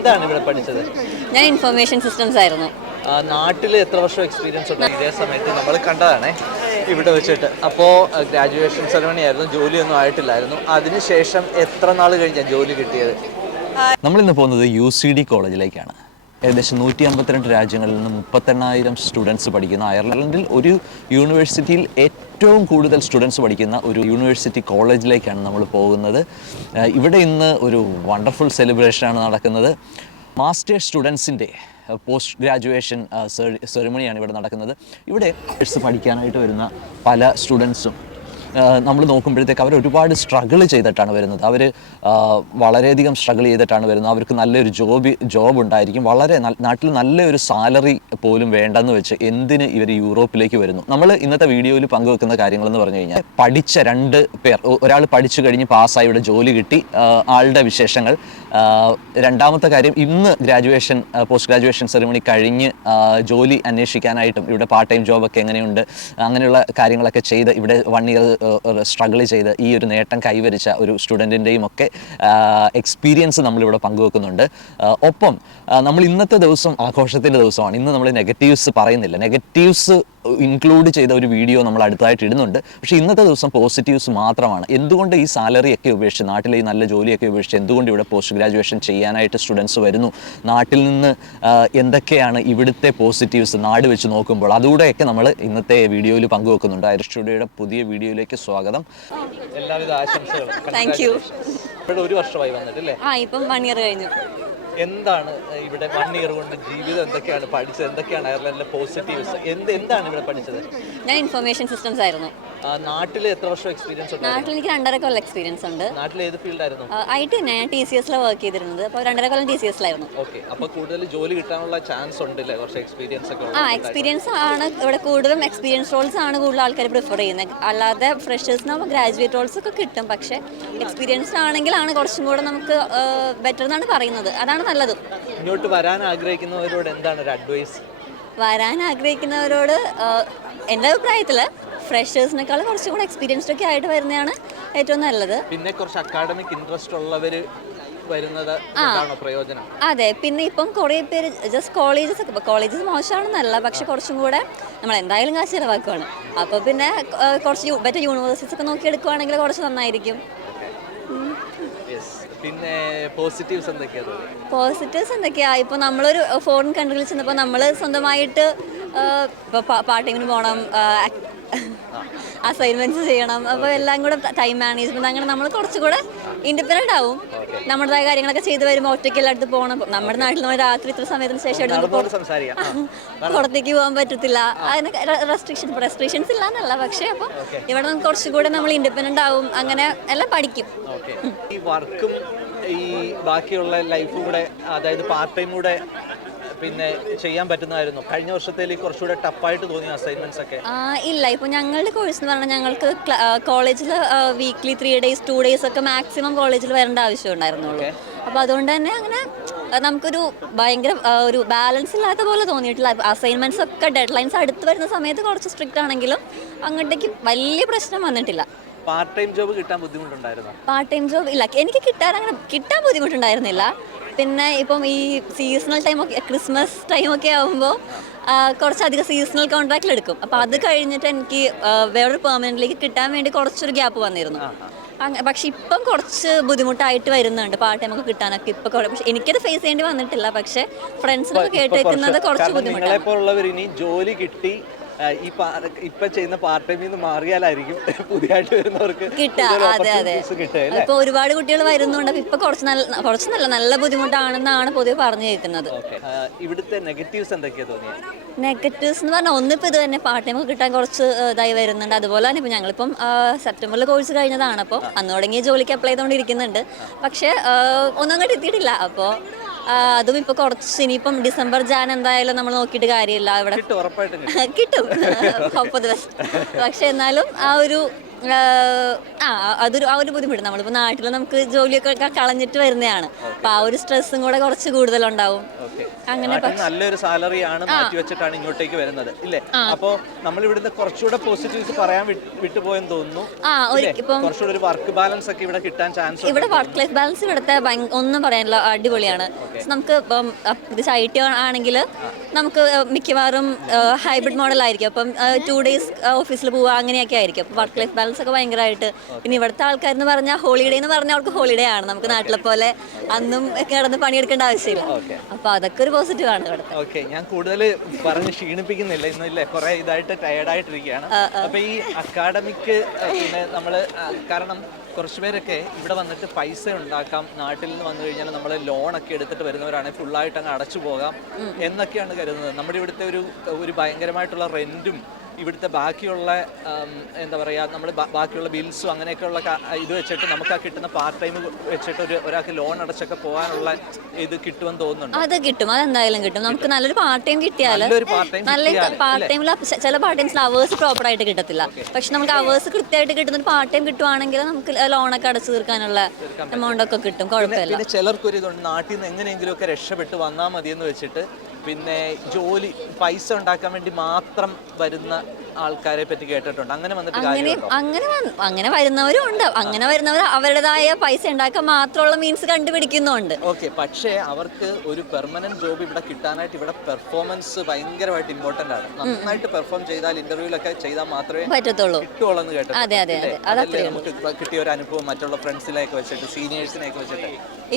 എന്താണ് ഇവിടെ പഠിച്ചത്? ഞാൻ ഇൻഫർമേഷൻ സിസ്റ്റംസ് ആയിരുന്നു. നാട്ടിൽ എത്ര വർഷം എക്സ്പീരിയൻസ് ഉണ്ട്? ഇതേ സമയത്ത് നമ്മൾ കണ്ടതാണേ ഇവിടെ വെച്ചിട്ട്. അപ്പോൾ ഗ്രാജുവേഷൻ സെറമണി ആയിരുന്നു, ജോലിയൊന്നും ആയിട്ടില്ലായിരുന്നു. അതിനുശേഷം എത്ര നാൾ കഴിഞ്ഞാണ് ജോലി കിട്ടിയത്? നമ്മളിന്ന് പോകുന്നത് UCD കോളേജിലേക്കാണ്. ഏകദേശം 152 രാജ്യങ്ങളിൽ നിന്ന് 38,000 സ്റ്റുഡൻസ് പഠിക്കുന്ന അയർലൻഡിൽ ഒരു യൂണിവേഴ്സിറ്റിയിൽ ഏറ്റവും കൂടുതൽ സ്റ്റുഡൻസ് പഠിക്കുന്ന ഒരു യൂണിവേഴ്സിറ്റി കോളേജിലേക്കാണ് നമ്മൾ പോകുന്നത്. ഇവിടെ ഇന്ന് ഒരു വണ്ടർഫുൾ സെലിബ്രേഷനാണ് നടക്കുന്നത്. മാസ്റ്റേഴ്സ് സ്റ്റുഡൻസിൻ്റെ പോസ്റ്റ് ഗ്രാജുവേഷൻ സെറിമണിയാണ് ഇവിടെ നടക്കുന്നത്. ഇവിടെ പഠിക്കാനായിട്ട് വരുന്ന പല സ്റ്റുഡൻസും നമ്മൾ നോക്കുമ്പോഴത്തേക്ക് അവർ ഒരുപാട് സ്ട്രഗിൾ ചെയ്തിട്ടാണ് വരുന്നത്. അവർ വളരെയധികം സ്ട്രഗിൾ ചെയ്തിട്ടാണ് വരുന്നത്. അവർക്ക് നല്ലൊരു ജോബ് ഉണ്ടായിരിക്കും. നാട്ടിൽ നല്ലൊരു സാലറി പോലും വേണ്ടെന്ന് വെച്ച് എന്തിന് ഇവർ യൂറോപ്പിലേക്ക് വരുന്നു? നമ്മൾ ഇന്നത്തെ വീഡിയോയിൽ പങ്കുവെക്കുന്ന കാര്യങ്ങളെന്ന് പറഞ്ഞു കഴിഞ്ഞാൽ, പഠിച്ച 2 പേർ, ഒരാൾ പഠിച്ചു കഴിഞ്ഞ് പാസ്സായി ഇവിടെ ജോലി കിട്ടി, ആളുടെ വിശേഷങ്ങൾ. രണ്ടാമത്തെ കാര്യം, ഇന്ന് പോസ്റ്റ് ഗ്രാജുവേഷൻ സെറിമണി കഴിഞ്ഞ് ജോലി അന്വേഷിക്കാനായിട്ടും ഇവിടെ പാർട്ട് ടൈം ജോബൊക്കെ എങ്ങനെയുണ്ട്, അങ്ങനെയുള്ള കാര്യങ്ങളൊക്കെ ചെയ്ത് ഇവിടെ 1 ഇയർ സ്ട്രഗിൾ ചെയ്ത് ഈ ഒരു നേട്ടം കൈവരിച്ച ഒരു സ്റ്റുഡൻറ്റിൻ്റെയും ഒക്കെ എക്സ്പീരിയൻസ് നമ്മളിവിടെ പങ്കുവെക്കുന്നുണ്ട്. ഒപ്പം നമ്മൾ ഇന്നത്തെ ദിവസം ആഘോഷത്തിൻ്റെ ദിവസമാണ്. ഇന്ന് നമ്മൾ നെഗറ്റീവ്സ് പറയുന്നില്ല. നെഗറ്റീവ്സ് ഇൻക്ലൂഡ് ചെയ്ത ഒരു വീഡിയോ നമ്മൾ അടുത്തായിട്ട് ഇടുന്നുണ്ട്. പക്ഷേ ഇന്നത്തെ ദിവസം പോസിറ്റീവ്സ് മാത്രമാണ്. എന്തുകൊണ്ട് ഈ സാലറിയൊക്കെ ഉപേക്ഷിച്ച്, നാട്ടിലെ ഈ നല്ല ജോലിയൊക്കെ ഉപേക്ഷിച്ച് എന്തുകൊണ്ട് ഇവിടെ പോസ്റ്റ് ഗ്രാജുവേഷൻ ചെയ്യാനായിട്ട് സ്റ്റുഡൻസ് വരുന്നു? നാട്ടിൽ നിന്ന് എന്തൊക്കെയാണ് ഇവിടുത്തെ പോസിറ്റീവ്സ് നാട് വെച്ച് നോക്കുമ്പോൾ? അതുകൂടെയൊക്കെ നമ്മൾ ഇന്നത്തെ വീഡിയോയിൽ പങ്കുവെക്കുന്നുണ്ട്. ഐറിഷ് സ്റ്റുഡിയോയുടെ പുതിയ വീഡിയോയിലേക്ക് സ്വാഗതം. എല്ലാവിധ ആശംസകളും. Thank you. ഇവിടെ 1 വർഷമായി വന്നിട്ടില്ലേ? ഇപ്പം 1 ഇയർ കഴിഞ്ഞു. എന്താണ് ഇവിടെ 1 ഇയർ കൊണ്ട് ജീവിതം എന്തൊക്കെയാണ് പഠിച്ചത്? എന്തൊക്കെയാണ് അയർലൻഡിലെ പോസിറ്റീവ്സ്? എന്താണ് ഇവിടെ പഠിച്ചത്? ഞാൻ ഇൻഫർമേഷൻ സിസ്റ്റംസ് ആയിരുന്നു. നാട്ടിൽ എത്ര വർഷം എക്സ്പീരിയൻസ് ഉണ്ട്? നാട്ടിൽ എനിക്ക് 2.5 കൊല്ലം എക്സ്പീരിയൻസ് ഉണ്ട്. നാട്ടിൽ ഏത് ഫീൽഡായിരുന്നു? IT തന്നെ. ഞാൻ TCS വർക്ക് ചെയ്തിരുന്നത്. അപ്പോൾ 2.5 കൊല്ലം TCS ലായിരുന്നു. ഓക്കെ. അപ്പോൾ കൂടുതൽ ജോലി കിട്ടാനുള്ള ചാൻസ് ഉണ്ടല്ലേ? കുറച്ച് എക്സ്പീരിയൻസ് ഒക്കെ എക്സ്പീരിയൻസ് ആണ് ഇവിടെ കൂടുതലും. എക്സ്പീരിയൻസ് റോൾസ് ആണ് കൂടുതൽ ആൾക്കാർ പ്രിഫർ ചെയ്യുന്നത്. അല്ലാതെ ഫ്രഷേഴ്സിനാകുമ്പോൾ ഗ്രാജുവേറ്റ് റോൾസ് ഒക്കെ കിട്ടും. പക്ഷേ എക്സ്പീരിയൻസ് ആണെങ്കിലാണ് കുറച്ചും കൂടെ നമുക്ക് ബെറ്റർ എന്നാണ് പറയുന്നത്. അതാണ് നല്ലത്. ഇങ്ങോട്ട് വരാൻ ആഗ്രഹിക്കുന്നവരോട് എന്താണ് ഒരു അഡ്വൈസ്? വരാൻ ആഗ്രഹിക്കുന്നവരോട് എൻ്റെ അഭിപ്രായത്തിൽ ഫ്രഷേഴ്സിനേക്കാൾ കുറച്ചും കൂടെ എക്സ്പീരിയൻസ്ഡ് ഒക്കെ ആയിട്ട് വരുന്നതാണ് ഏറ്റവും നല്ലത്. പിന്നെ കുറച്ച് അക്കാഡമിക് ഇൻട്രസ്റ്റ് ഉള്ളവർ വരുന്നത് പ്രയോജനം. അതെ. പിന്നെ ഇപ്പം കുറേ പേര് ജസ്റ്റ് കോളേജസ് മോശമാണെന്നല്ല, പക്ഷെ കുറച്ചും കൂടെ നമ്മൾ എന്തായാലും കാശ് ചിലവാക്കുവാണ്. അപ്പോൾ പിന്നെ കുറച്ച് ബെറ്റർ യൂണിവേഴ്സിറ്റീസ് ഒക്കെ നോക്കി എടുക്കുവാണെങ്കിൽ കുറച്ച് നന്നായിരിക്കും. പിന്നെ പോസിറ്റീവ്സ് എന്തൊക്കെയാ? ഇപ്പോൾ നമ്മളൊരു ഫോറിൻ കൺട്രിയിൽ ചെന്നപ്പോൾ നമ്മൾ സ്വന്തമായിട്ട് ഇപ്പോൾ പാർട്ട് ടൈമിന് പോകണം, അസൈൻമെൻറ്റ്സ് ചെയ്യണം. അപ്പോൾ എല്ലാം കൂടെ ടൈം മാനേജ്മെൻറ്റ്, അങ്ങനെ നമ്മൾ കുറച്ചുകൂടെ ഇൻഡിപെൻഡൻ്റ് ആവും. നമ്മുടേതായ കാര്യങ്ങളൊക്കെ ചെയ്ത് വരുമ്പോൾ ഒറ്റയ്ക്ക് എല്ലായിടത്ത് പോകണം. നമ്മുടെ നാട്ടിൽ നമ്മൾ രാത്രി ഇത്ര സമയത്തിന് ശേഷം പുറത്തേക്ക് പോകാൻ പറ്റത്തില്ല. അതിന് റെസ്ട്രിക്ഷൻസ് ഇല്ല എന്നല്ല, പക്ഷേ അപ്പോൾ ഇവിടെ നമുക്ക് കുറച്ചുകൂടെ നമ്മൾ ഇൻഡിപെൻഡൻ്റ് ആവും. അങ്ങനെ എല്ലാം പഠിക്കും. ഈ വർക്കും ഈ ബാക്കിയുള്ള ലൈഫും കൂടെ, അതായത് പാർട്ട് ടൈം കൂടെ പിന്നെ ചെയ്യാൻ പറ്റുന്നതായിരുന്നു. കഴിഞ്ഞ വർഷത്തേക്ക് കുറച്ചുകൂടെ ടഫായിട്ട് തോന്നിയ അസൈൻമെന്റ്സ് ഒക്കെ? ഇല്ല. ഇപ്പോൾ ഞങ്ങളുടെ കോഴ്സ് എന്ന് പറഞ്ഞാൽ ഞങ്ങൾക്ക് കോളേജിൽ വീക്ക്ലി 3 days 2 days ഒക്കെ മാക്സിമം കോളേജിൽ വരേണ്ട ആവശ്യം ഉണ്ടായിരുന്നുള്ളൂ. അപ്പോൾ അതുകൊണ്ട് തന്നെ അങ്ങനെ നമുക്കൊരു ഭയങ്കര ഒരു ബാലൻസ് ഇല്ലാത്ത പോലെ തോന്നിയിട്ടില്ല. അസൈൻമെന്റ്സ് ഒക്കെ ഡെഡ് ലൈൻസ് അടുത്ത് വരുന്ന സമയത്ത് കുറച്ച് സ്ട്രിക്റ്റ് ആണെങ്കിലും അങ്ങോട്ടേക്ക് വലിയ പ്രശ്നം വന്നിട്ടില്ല. പാർട്ട് ടൈം ജോബ് കിട്ടാൻ ബുദ്ധിമുട്ടുണ്ടായിരുന്നോ? പാർട്ട് ടൈം ജോബ് ഇല്ല, എനിക്ക് കിട്ടാൻ ബുദ്ധിമുട്ടുണ്ടായിരുന്നില്ല. പിന്നെ ഇപ്പം ഈ സീസണൽ ടൈമൊക്കെ, ക്രിസ്മസ് ടൈമൊക്കെ ആകുമ്പോൾ കുറച്ചധികം സീസണൽ കോൺട്രാക്റ്റിൽ എടുക്കും. അപ്പോൾ അത് കഴിഞ്ഞിട്ട് എനിക്ക് വേറൊരു പെർമനൻറ്റിലേക്ക് കിട്ടാൻ വേണ്ടി കുറച്ചൊരു ഗ്യാപ്പ് വന്നിരുന്നു. പക്ഷെ ഇപ്പം കുറച്ച് ബുദ്ധിമുട്ടായിട്ട് വരുന്നുണ്ട് പാർട്ട് ടൈം ഒക്കെ കിട്ടാനൊക്കെ. ഇപ്പം പക്ഷെ എനിക്കത് ഫേസ് ചെയ്യേണ്ടി വന്നിട്ടില്ല. പക്ഷെ ഫ്രണ്ട്സിനൊക്കെ കേട്ടേക്കുന്നത് കുറച്ച് ബുദ്ധിമുട്ടാണ്. ജോലി കിട്ടി ഇപ്പൊ ചെയ്യുന്ന പാർട്ട് ടൈമിൽ നിന്ന് മാറിയാലായിരിക്കും പുതിയതായിട്ട് വരുന്നവർക്ക് കിട്ടുക. അതെ അതെ. ഇപ്പൊ ഒരുപാട് കുട്ടികൾ വരുന്നുണ്ട്. ഇപ്പൊ കുറച്ച് നല്ല ബുദ്ധിമുട്ടാണെന്നാണ് പൊതുവെ പറഞ്ഞു കേൾക്കുന്നത്. ഇവിടുത്തെ നെഗറ്റീവ്സ് എന്തൊക്കെയാ തോന്നിയത്? നെഗറ്റീവ്സ് എന്ന് പറഞ്ഞാൽ ഒന്നിപ്പോൾ ഇത് തന്നെ പാർട്ട് ടൈം ഒക്കെ കിട്ടാൻ കുറച്ച് ഇതായി വരുന്നുണ്ട്. അതുപോലെ തന്നെ ഇപ്പം ഞങ്ങളിപ്പം സെപ്റ്റംബറിൽ കോഴ്സ് കഴിഞ്ഞതാണ്. അപ്പോൾ അന്ന് തുടങ്ങിയ ജോലിക്ക് അപ്ലൈ ചെയ്തുകൊണ്ടിരിക്കുന്നുണ്ട്. പക്ഷേ ഒന്നും അങ്ങോട്ട് എത്തിയിട്ടില്ല. അപ്പോൾ അതും ഇപ്പോൾ കുറച്ച് ഇനിയിപ്പം ഡിസംബർ ജാൻ എന്തായാലും നമ്മൾ നോക്കിയിട്ട് കാര്യമില്ല. ഇവിടെ കിട്ടും. പക്ഷെ എന്നാലും ആ ഒരു ആ ഒരു ബുദ്ധിമുട്ട്. നമ്മളിപ്പോൾ നാട്ടിൽ നമുക്ക് ജോലിയൊക്കെ കളഞ്ഞിട്ട് വരുന്നതാണ്, അപ്പോൾ ആ ഒരു സ്ട്രെസ്സും കൂടെ കുറച്ച് കൂടുതലുണ്ടാവും. അങ്ങനെ നല്ലൊരു സാലറിയാണ് മാറ്റി വെച്ചിട്ടാണ് ഇങ്ങോട്ടേക്ക് വരുന്നത് ഇല്ലേ? അപ്പോൾ നമ്മൾ ഇവിടുന്ന് കുറച്ചുകൂടെ പോസിറ്റീവ്സ് പറയാൻ വിട്ടുപോയെന്ന് തോന്നുന്നു. കുറച്ചുകൂടെ ഒരു വർക്ക് ബാലൻസ് ഒക്കെ ഇവിടെ കിട്ടാൻ ചാൻസ്. ഇവിടെ വർക്ക് ലൈഫ് ബാലൻസ് ഇവിടുത്തെ ഒന്നും പറയാനില്ല, അടിപൊളിയാണ്. നമുക്ക് ഇപ്പം ഇത് IT ആണെങ്കിൽ നമുക്ക് മിക്കവാറും ഹൈബ്രിഡ് മോഡൽ ആയിരിക്കും. അപ്പം 2 days ഓഫീസിൽ പോവുക അങ്ങനെയൊക്കെ ആയിരിക്കും. അപ്പോൾ വർക്ക് ലൈഫ് ബാലൻസ് ഒക്കെ ഭയങ്കരമായിട്ട്. പിന്നെ ഇവിടുത്തെ ആൾക്കാരെന്ന് പറഞ്ഞാൽ ഹോളിഡേ എന്ന് പറഞ്ഞാൽ അവർക്ക് ഹോളിഡേ ആണ്. നമുക്ക് നാട്ടിലെ പോലെ അന്നും കിടന്ന് പണിയെടുക്കേണ്ട ആവശ്യമില്ല. അപ്പോൾ അതൊക്കെ ഒരു പോസിറ്റീവ് ആണ് ഇവിടുത്തെ. ഓക്കെ, ഞാൻ കൂടുതൽ പറഞ്ഞ് ക്ഷീണിപ്പിക്കുന്നില്ല ഇന്നില്ലേ, കുറെ ഇതായിട്ട് ടയർഡായിട്ടിരിക്കുകയാണ്. അപ്പൊ ഈ അക്കാഡമിക് പിന്നെ നമ്മള് കാരണം കുറച്ചുപേരൊക്കെ ഇവിടെ വന്നിട്ട് പൈസ ഉണ്ടാക്കാം, നാട്ടിൽ നിന്ന് വന്നു കഴിഞ്ഞാൽ നമ്മൾ ലോണൊക്കെ എടുത്തിട്ട് വരുന്നവരാണെങ്കിൽ ഫുള്ളായിട്ട് അങ്ങ് അടച്ചു പോകാം എന്നൊക്കെയാണ് കരുതുന്നത്. നമ്മുടെ ഇവിടുത്തെ ഒരു ഭയങ്കരമായിട്ടുള്ള റെന്റും ഇവിടുത്തെ ബാക്കിയുള്ള എന്താ പറയുക, നമ്മൾ ബാക്കിയുള്ള ബിൽസും അങ്ങനെയൊക്കെയുള്ള ഇത് വെച്ചിട്ട് നമുക്ക് ആ കിട്ടുന്ന പാർട്ട് ടൈം വെച്ചിട്ട് ഒരാൾക്ക് ലോൺ അടച്ചൊക്കെ പോകാനുള്ള ഇത് കിട്ടുമെന്ന് തോന്നുന്നുണ്ട്. അത് കിട്ടും, അതെന്തായാലും കിട്ടും. നമുക്ക് നല്ലൊരു പാർട്ട് ടൈം കിട്ടിയാൽ, നല്ല പാർട്ട് ടൈമിൽ ചില പാർട്ട് ടൈംസിൽ അവേഴ്സ് പ്രോപ്പർ ആയിട്ട് കിട്ടത്തില്ല. പക്ഷെ നമുക്ക് അവേഴ്സ് കൃത്യമായിട്ട് കിട്ടുന്ന ഒരു പാർട്ട് ടൈം കിട്ടുവാണെങ്കിൽ നമുക്ക് ലോണൊക്കെ അടച്ചു തീർക്കാനുള്ള എമൗണ്ട് ഒക്കെ കിട്ടും, കുഴപ്പമില്ല. പിന്നെ ചിലർക്കൊരു ഇതുണ്ട്, നാട്ടിൽ നിന്ന് എങ്ങനെയെങ്കിലും ഒക്കെ രക്ഷപ്പെട്ട് വന്നാൽ മതിയെന്ന് വെച്ചിട്ട് പിന്നെ ജോലി പൈസ ഉണ്ടാക്കാൻ വേണ്ടി മാത്രം വരുന്ന ആൾക്കാരെ പറ്റി കേട്ടിട്ടുണ്ട്. അങ്ങനെ വന്നിട്ട് അങ്ങനെ വരുന്നവരും ഉണ്ട്. അങ്ങനെ വരുന്നവർ അവരുടേതായ പൈസ ഉണ്ടാക്കാൻ മാത്രമുള്ള മീൻസ് കണ്ടുപിടിക്കുന്നുണ്ട്. ഓക്കെ, പക്ഷേ അവർക്ക് ഒരു പെർമനന്റ് ജോബ് ഇവിടെ കിട്ടാനായിട്ട് ഇവിടെ പെർഫോമൻസ് ഭയങ്കരമായിട്ട് ഇമ്പോർട്ടന്റ് ആണ്. നന്നായിട്ട് പെർഫോം ചെയ്താൽ ഇന്റർവ്യൂലൊക്കെ ചെയ്താൽ മാത്രമേ പറ്റത്തുള്ളൂ എന്ന് കേട്ടു. അതല്ലേ നമുക്ക് കിട്ടിയ ഒരു അനുഭവം മറ്റുള്ള ഫ്രണ്ട്സിനെയൊക്കെ വെച്ചിട്ട്, സീനിയേഴ്സിനെയൊക്കെ വെച്ചിട്ട്.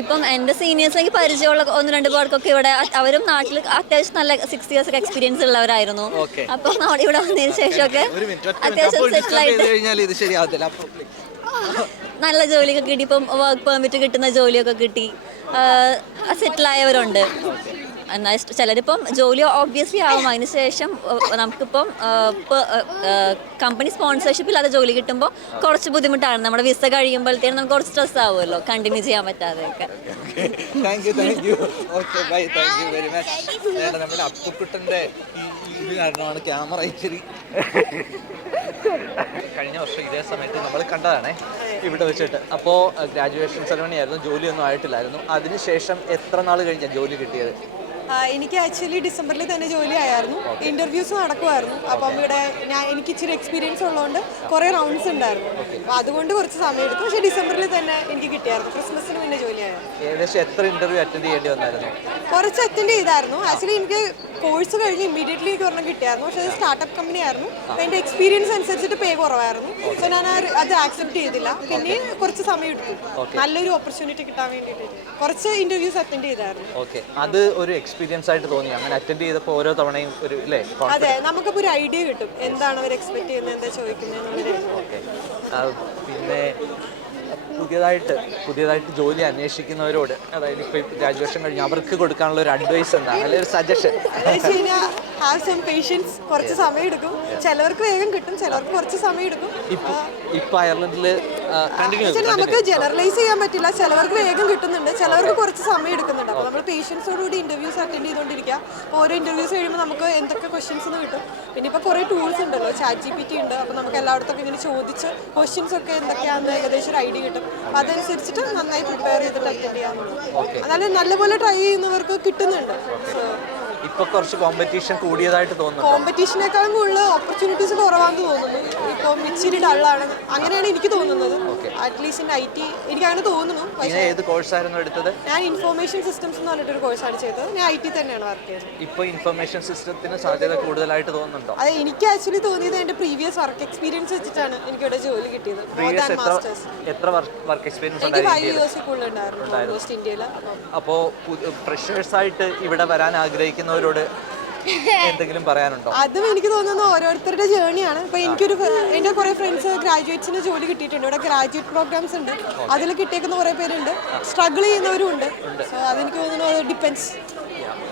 ഇപ്പം എൻ്റെ സീനിയേഴ്സിലേക്ക് പരിചയമുള്ള 1-2 പേർക്കൊക്കെ ഇവിടെ അവരും നാട്ടിൽ അത്യാവശ്യം നല്ല 6 years ഒക്കെ എക്സ്പീരിയൻസ് ഉള്ളവരായിരുന്നു. അപ്പം ഇവിടെ വന്നതിന് ശേഷമൊക്കെ അത്യാവശ്യം സെറ്റിലായിട്ട് നല്ല ജോലിയൊക്കെ കിട്ടി. ഇപ്പം വർക്ക് പെർമിറ്റ് കിട്ടുന്ന ജോലിയൊക്കെ കിട്ടി സെറ്റിലായവരുണ്ട്. എന്നാൽ ചിലരിപ്പം ജോലി ഓബ്വിയസ്ലി ആവും, അതിനുശേഷം നമുക്കിപ്പം കമ്പനി സ്പോൺസർഷിപ്പ് ഇല്ലാതെ ജോലി കിട്ടുമ്പോൾ കുറച്ച് ബുദ്ധിമുട്ടാണ്. നമ്മുടെ വിസ കഴിയുമ്പോഴത്തേനും നമുക്ക് കുറച്ച് സ്ട്രെസ് ആവുമല്ലോ, കണ്ടിന്യൂ ചെയ്യാൻ പറ്റാതെയൊക്കെ. നമ്മുടെ അപ്പുക്കുട്ടൻ്റെ ഇത് കാരണമാണ് ക്യാമറ ഇച്ചിരി. കഴിഞ്ഞ വർഷം ഇതേ സമയത്ത് നമ്മൾ കണ്ടതാണേ ഇവിടെ വെച്ചിട്ട്. അപ്പോൾ ഗ്രാജുവേഷൻ സെറമണി ആയിരുന്നു, ജോലിയൊന്നും ആയിട്ടില്ലായിരുന്നു. അതിനുശേഷം എത്ര നാൾ കഴിഞ്ഞാൽ ജോലി കിട്ടിയത്? എനിക്ക് ആക്ച്വലി ഡിസംബറിൽ തന്നെ ജോലി ആയിരുന്നു, ഇന്റർവ്യൂസ് നടക്കുമായിരുന്നു. അപ്പം ഇവിടെ എനിക്ക് ഇച്ചിരി എക്സ്പീരിയൻസ് ഉള്ളതുകൊണ്ട് കുറേ റൗണ്ട്സ് ഉണ്ടായിരുന്നു. അപ്പോൾ അതുകൊണ്ട് കുറച്ച് സമയം എടുത്തു. പക്ഷേ ഡിസംബറിൽ തന്നെ എനിക്ക് കിട്ടിയായിരുന്നു, ക്രിസ്മസിന് മുന്നേ ജോലിയായിരുന്നു. ഏകദേശം എത്ര ഇന്റർവ്യൂ അറ്റൻഡ് ചെയ്യേണ്ടി വന്നായിരുന്നു? കുറച്ച് അറ്റൻഡ് ചെയ്തായിരുന്നു. ആക്ച്വലി എനിക്ക് കോഴ്സ് കഴിഞ്ഞ് ഇമ്മീഡിയറ്റ്ലി എനിക്ക് ഒരെണ്ണം കിട്ടിയായിരുന്നു. പക്ഷേ അത് സ്റ്റാർട്ടപ്പ് കമ്പനി ആയിരുന്നു. അപ്പോൾ എൻ്റെ എക്സ്പീരിയൻസ് അനുസരിച്ചിട്ട് പേ കുറവായിരുന്നു. അപ്പോൾ ഞാൻ അത് ആക്സെപ്റ്റ് ചെയ്തില്ല. പിന്നെ കുറച്ച് സമയം എടുത്തു നല്ലൊരു ഓപ്പർച്യൂണിറ്റി കിട്ടാൻ വേണ്ടിയിട്ട്. കുറച്ച് ഇന്റർവ്യൂസ് അറ്റൻഡ് ചെയ്തായിരുന്നു. ഓക്കെ, അത് ഒരു എക്സ്പീരിയൻസ് ആയിട്ട് തോന്നി അങ്ങനെ അറ്റൻഡ് ചെയ്തപ്പോൾ ഓരോ തവണയും ഒരു ഇല്ലേ? അതെ, നമുക്കിപ്പോൾ ഒരു ഐഡിയ കിട്ടും എന്താണ് അവർ എക്സ്പെക്ട് ചെയ്യുന്നത്, എന്താ ചോദിക്കുന്നത്. പിന്നെ പുതിയതായിട്ട് ജോലി അന്വേഷിക്കുന്നവരോട്, അതായത് ഇപ്പോൾ ഗ്രാജുവേഷൻ കഴിഞ്ഞ് അവർക്ക് കൊടുക്കാനുള്ള ഒരു അഡ്വൈസ് എന്താണ്, അല്ലെങ്കിൽ ഒരു സജഷൻ? Have some patients. കുറച്ച് സമയം എടുക്കും. ചിലവർക്ക് വേഗം കിട്ടും, ചിലവർക്ക് കുറച്ച് സമയം എടുക്കും. ഇപ്പൊ അയർലൻഡിൽ നമുക്ക് ജനറലൈസ് ചെയ്യാൻ പറ്റില്ല. ചിലവർക്ക് വേഗം കിട്ടുന്നുണ്ട്, ചിലവർക്ക് കുറച്ച് സമയം എടുക്കുന്നുണ്ട്. അപ്പോൾ നമ്മൾ പേഷ്യൻസോടുകൂടി ഇന്റർവ്യൂസ് അറ്റൻഡ് ചെയ്തുകൊണ്ടിരിക്കുക. ഓരോ ഇന്റർവ്യൂസ് കഴിയുമ്പോൾ നമുക്ക് എന്തൊക്കെ ക്വസ്റ്റ്യൻസ് കിട്ടും. പിന്നെ ഇപ്പോൾ കുറേ ടൂൾസ് ഉണ്ടല്ലോ, ChatGPT ഉണ്ട്. അപ്പോൾ നമുക്ക് എല്ലായിടത്തൊക്കെ ഇങ്ങനെ ചോദിച്ച് ക്വസ്റ്റ്യൻസ് ഒക്കെ എന്തൊക്കെയാണെന്ന് ഏകദേശം ഒരു ഐഡിയ കിട്ടും. അപ്പോൾ അതനുസരിച്ചിട്ട് നന്നായി പ്രിപ്പയർ ചെയ്തിട്ട് അറ്റൻഡ് ചെയ്യാറുണ്ട്. എന്നാലും നല്ലപോലെ ട്രൈ ചെയ്യുന്നവർക്ക് കിട്ടുന്നുണ്ട്. ഇപ്പൊ കുറച്ച് കോമ്പറ്റീഷൻ കൂടിയതായിട്ട് തോന്നുന്നു. കോമ്പറ്റീഷനേക്കാളും കൂടുതൽ ഓപ്പർച്യൂണിറ്റീസ് കുറവാണെന്ന് തോന്നുന്നു. ഇപ്പം ഇച്ചിരി ഡള്ളാണ്, അങ്ങനെയാണ് എനിക്ക് തോന്നുന്നത്. അറ്റ്ലീസ്റ്റ് IT എനിക്ക് അങ്ങനെ തോന്നുന്നു. ഏത് കോഴ്സായിരുന്നു എടുത്തത്? ഞാൻ ഇൻഫോർമേഷൻ സിസ്റ്റംസ് എന്ന് പറഞ്ഞിട്ടൊരു കോഴ്സാണ് ചെയ്തത്. ഞാൻ IT തന്നെയാണ് വർക്ക് ചെയ്തത്. ഇപ്പോൾ ഇൻഫർമേഷൻ സിസ്റ്റത്തിന് സാധ്യത കൂടുതലായിട്ട് തോന്നുന്നുണ്ടോ? അത് എനിക്ക് ആക്ച്വലി തോന്നിയത് എൻ്റെ പ്രീവിയസ് വർക്ക് എക്സ്പീരിയൻസ് വെച്ചിട്ടാണ് എനിക്ക് ഇവിടെ ജോലി കിട്ടിയത്. എത്ര വർക്ക് എക്സ്പീരിയൻസ് എനിക്ക് 5 years കൂടുതൽ ഉണ്ടായിരുന്നു ഇന്ത്യയിൽ. അപ്പോൾ ഫ്രഷേഴ്സ് ആയിട്ട് ഇവിടെ വരാൻ ആഗ്രഹിക്കുന്നവരോട് എന്തെങ്കിലും പറയാനുണ്ടോ? അതും എനിക്ക് തോന്നുന്നു ഓരോരുത്തരുടെ ജേണിയാണ്. ഇപ്പോൾ എൻ്റെ കുറേ ഫ്രണ്ട്സ് ഗ്രാജുവേറ്റ്സിന് ജോലി കിട്ടിയിട്ടുണ്ട്. ഇവിടെ ഗ്രാജുവേറ്റ് പ്രോഗ്രാംസ് ഉണ്ട്, അതിൽ കിട്ടിയേക്കുന്ന കുറേ പേരുണ്ട്. സ്ട്രഗിൾ ചെയ്യുന്നവരും ഉണ്ട്. സോ അതെനിക്ക് തോന്നുന്നു ഡിപ്പെൻസ്.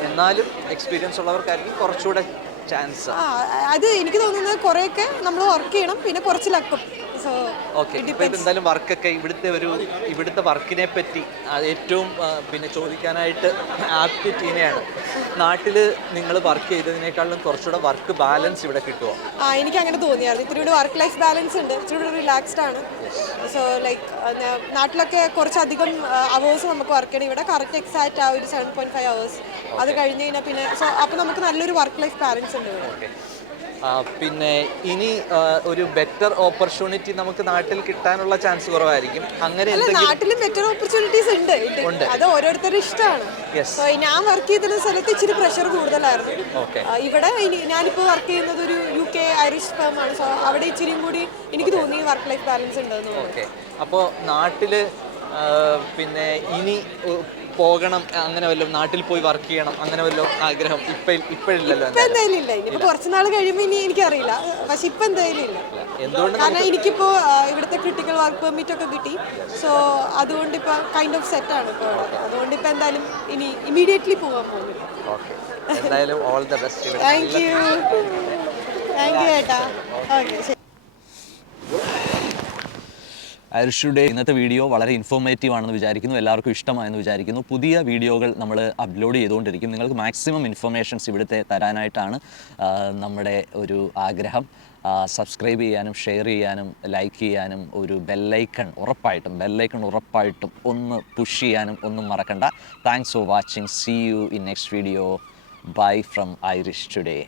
എന്നാലും എക്സ്പീരിയൻസ് ഉള്ളവർക്കായിരിക്കും കുറച്ചുകൂടെ ചാൻസ്. അത് എനിക്ക് തോന്നുന്നത് കുറേയൊക്കെ നമ്മൾ വർക്ക് ചെയ്യണം, പിന്നെ കുറച്ച് ലക്കും. സോ ഓക്കെ, ഇപ്പൊ എന്തായാലും വർക്കൊക്കെ ഇവിടുത്തെ വർക്കിനെ പറ്റി ഏറ്റവും പിന്നെ ചോദിക്കാനായിട്ട് ആപ്റ്റ് ടീനയാണ്. നാട്ടില് നിങ്ങൾ വർക്ക് ചെയ്തതിനേക്കാളും കുറച്ചുകൂടെ വർക്ക് ബാലൻസ് ഇവിടെ കിട്ടുമോ? എനിക്ക് അങ്ങനെ തോന്നിയായിരുന്നു. ഇത്തിരി കൂടി വർക്ക് ലൈഫ് ബാലൻസ് ഉണ്ട്, ഇത്തിരി കൂടി റിലാക്സ്ഡ് ആണ്. സോ ലൈക്ക് നാട്ടിലൊക്കെ കുറച്ചധികം അവേഴ്സ് നമുക്ക് വർക്ക് ചെയ്യണം. ഇവിടെ കറക്റ്റ് എക്സാക്റ്റ് ആ ഒരു 7.5 hours. അത് കഴിഞ്ഞ് കഴിഞ്ഞാൽ പിന്നെ സോ അപ്പോൾ നമുക്ക് നല്ലൊരു വർക്ക് ലൈഫ് ബാലൻസ് ഉണ്ട് ഇവിടെ. പിന്നെ ഇനി ഒരു ബെറ്റർ ഓപ്പർച്യൂണിറ്റി നമുക്ക് നാട്ടിൽ കിട്ടാനുള്ള ചാൻസ് കുറവായിരിക്കും. അങ്ങനെ നാട്ടിലും ബെറ്റർ ഓപ്പർച്യൂണിറ്റീസ് ഉണ്ട്, അത് ഓരോരുത്തരുടെ ഇഷ്ടമാണ്. സോ ഞാൻ വർക്ക് ചെയ്തിരുന്ന സ്ഥലത്ത് ഇച്ചിരി പ്രഷർ കൂടുതലായിരുന്നു. ഇവിടെ ഞാനിപ്പോൾ വർക്ക് ചെയ്യുന്നത് ഒരു UK ഐറിഷ് ഫേം ആണ്. സോ അവിടെ ഇച്ചിരിയും കൂടി എനിക്ക് തോന്നി വർക്ക് ലൈഫ് ബാലൻസ് ഉണ്ടെന്ന്. ഓക്കെ, അപ്പോൾ നാട്ടിൽ പിന്നെ ഇനി പോകണം അങ്ങനെ വല്ലതും, നാട്ടിൽ പോയി വർക്ക് ചെയ്യണം അങ്ങനെ വല്ലതും ആഗ്രഹം ഇപ്പോഴില്ലല്ലോ? എന്തായാലും ഇല്ല. ഇനിയിപ്പോൾ കുറച്ച് നാൾ കഴിയുമ്പോൾ ഇനി എനിക്കറിയില്ല, പക്ഷെ ഇപ്പം എന്തായാലും ഇല്ല. എന്തുകൊണ്ട്? കാരണം എനിക്കിപ്പോൾ ഇവിടുത്തെ ക്രിട്ടിക്കൽ വർക്ക് പെർമിറ്റ് ഒക്കെ കിട്ടി. സോ അതുകൊണ്ട് ഇപ്പോൾ കൈൻഡ് ഓഫ് സെറ്റാണ് ഇപ്പോൾ. അതുകൊണ്ട് ഇപ്പോൾ എന്തായാലും ഇനി ഇമീഡിയറ്റ്ലി പോകാൻ പോകുന്നില്ല. ഓക്കെ, എന്തായാലും all the best. Thank you ഏട്ടാ. ഓക്കെ, ശരി. ഐറിഷുടെ ഇന്നത്തെ വീഡിയോ വളരെ ഇൻഫോർമേറ്റീവ് ആണെന്ന് വിചാരിക്കുന്നു, എല്ലാവർക്കും ഇഷ്ടമായെന്ന് വിചാരിക്കുന്നു. പുതിയ വീഡിയോകൾ നമ്മൾ അപ്ലോഡ് ചെയ്തുകൊണ്ടിരിക്കും. നിങ്ങൾക്ക് മാക്സിമം ഇൻഫർമേഷൻസ് ഇവിടുത്തെ തരാനായിട്ടാണ് നമ്മുടെ ഒരു ആഗ്രഹം. സബ്സ്ക്രൈബ് ചെയ്യാനും ഷെയർ ചെയ്യാനും ലൈക്ക് ചെയ്യാനും ഒരു ബെല്ലൈക്കൺ ഉറപ്പായിട്ടും ഒന്ന് പുഷ് ചെയ്യാനും ഒന്നും മറക്കണ്ട. Thanks for watching. See you in next video. Bye from Irish today.